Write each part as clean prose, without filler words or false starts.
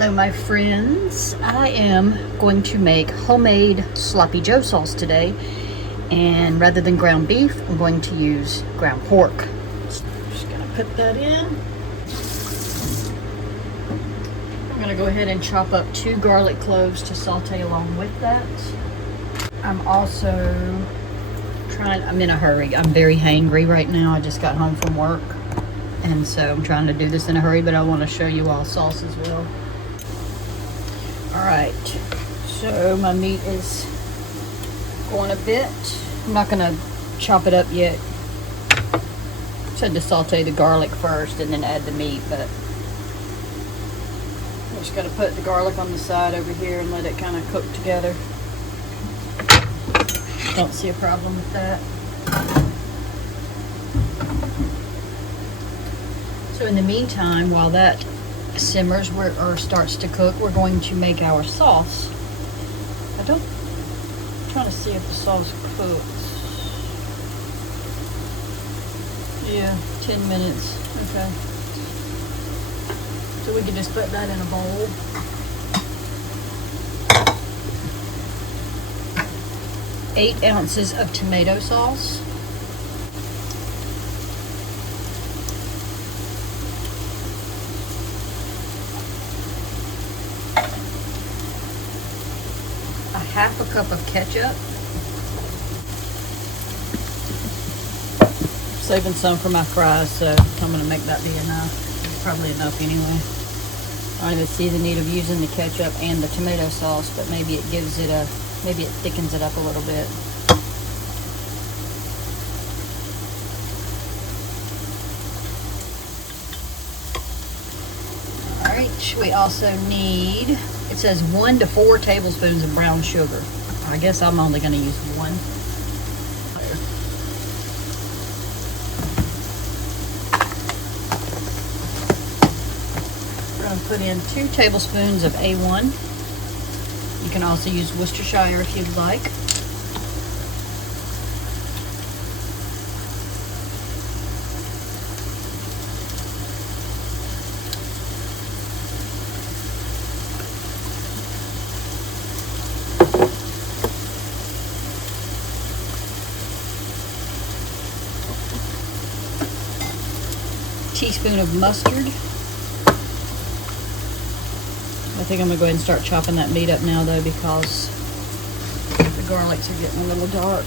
Hello my friends, I am going to make homemade sloppy joe sauce today, and rather than ground beef I'm going to use ground pork. So I'm just going to put that in. I'm going to go ahead and chop up 2 garlic cloves to saute along with that. I'm also I'm in a hurry. I'm very hangry right now. I just got home from work, and so I'm trying to do this in a hurry, but I want to show you all sauce as well. Alright, so my meat is going a bit. I'm not going to chop it up yet. I said to saute the garlic first and then add the meat, but I'm just going to put the garlic on the side over here and let it kind of cook together. Don't see a problem with that. So in the meantime, while that simmers or starts to cook, we're going to make our sauce. I'm trying to see if the sauce cooks. Yeah, 10 minutes. Okay. So we can just put that in a bowl. Eight ounces of tomato sauce. Half a cup of ketchup. Saving some for my fries, so I'm going to make that be enough. It's probably enough anyway. I don't even see the need of using the ketchup and the tomato sauce, but maybe it gives it maybe it thickens it up a little bit. Alright, we also need, it says 1 to 4 tablespoons of brown sugar. I guess I'm only going to use 1. We're going to put in 2 tablespoons of A1. You can also use Worcestershire if you'd like. Teaspoon of mustard. I think I'm going to go ahead and start chopping that meat up now though, because the garlics are getting a little dark.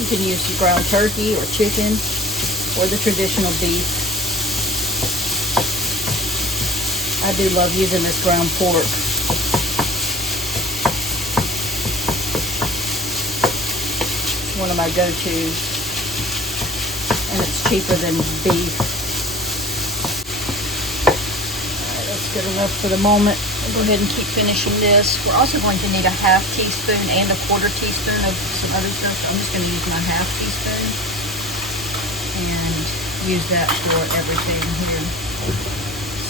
You can use ground turkey or chicken or the traditional beef. I do love using this ground pork. It's one of my go-tos, and it's cheaper than beef. Alright, that's good enough for the moment. I'll go ahead and keep finishing this. We're also going to need a 1/2 teaspoon and a 1/4 teaspoon of some other stuff. So I'm just going to use my 1/2 teaspoon and use that for everything here.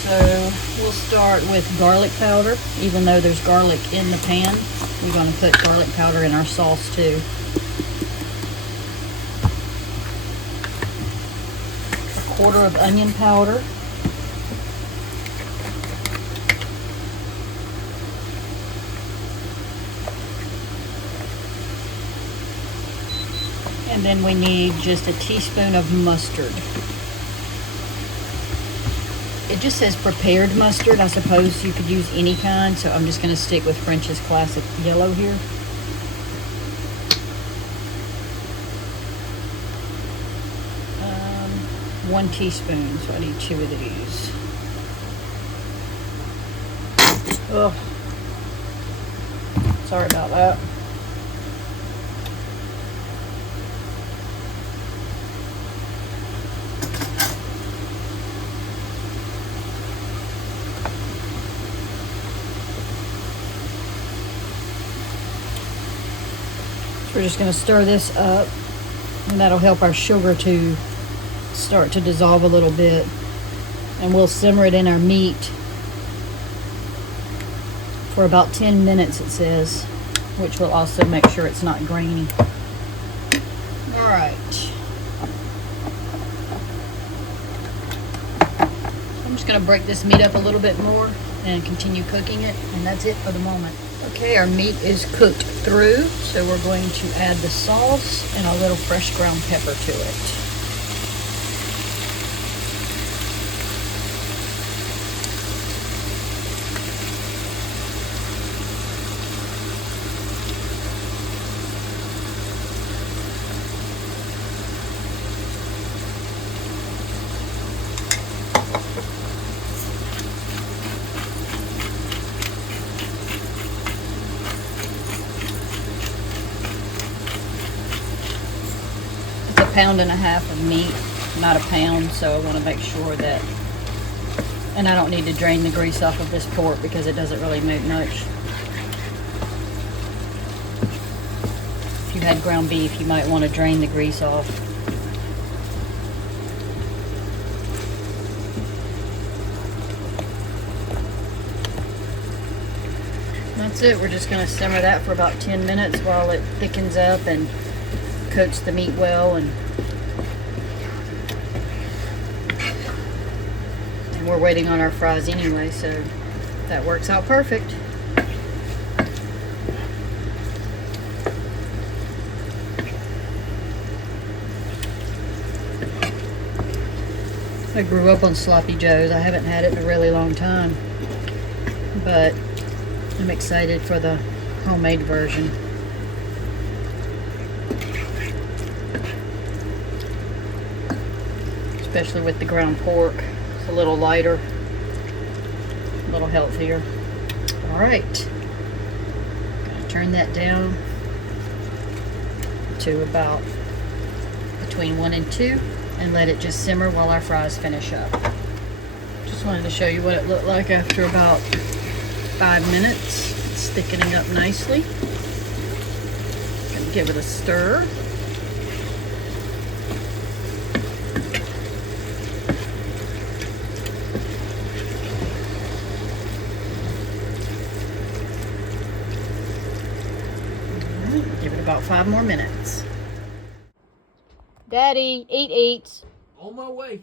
So we'll start with garlic powder. Even though there's garlic in the pan, we're going to put garlic powder in our sauce too. A 1/4 of onion powder. And then we need just a teaspoon of mustard. It just says prepared mustard. I suppose you could use any kind, so I'm just going to stick with French's Classic Yellow here. One teaspoon, so I need 2 of these. Oh, sorry about that. We're just going to stir this up, and that'll help our sugar to start to dissolve a little bit, and we'll simmer it in our meat for about 10 minutes, it says, which will also make sure it's not grainy. All right. I'm just going to break this meat up a little bit more and continue cooking it, and that's it for the moment. Okay, our meat is cooked through, so we're going to add the sauce and a little fresh ground pepper to it. Pound and a half of meat, not a pound, so I want to make sure that, and I don't need to drain the grease off of this pork because it doesn't really move much. If you had ground beef, you might want to drain the grease off. That's it. We're just going to simmer that for about 10 minutes while it thickens up and coats the meat well, and we're waiting on our fries anyway, so that works out perfect. I grew up on Sloppy Joe's. I haven't had it in a really long time, but I'm excited for the homemade version. Especially with the ground pork. It's a little lighter, a little healthier. All right, gonna turn that down to about between 1 and 2 and let it just simmer while our fries finish up. Just wanted to show you what it looked like after about 5 minutes. It's thickening up nicely. Gonna give it a stir. Give it about 5 more minutes. Daddy, eat. On my way.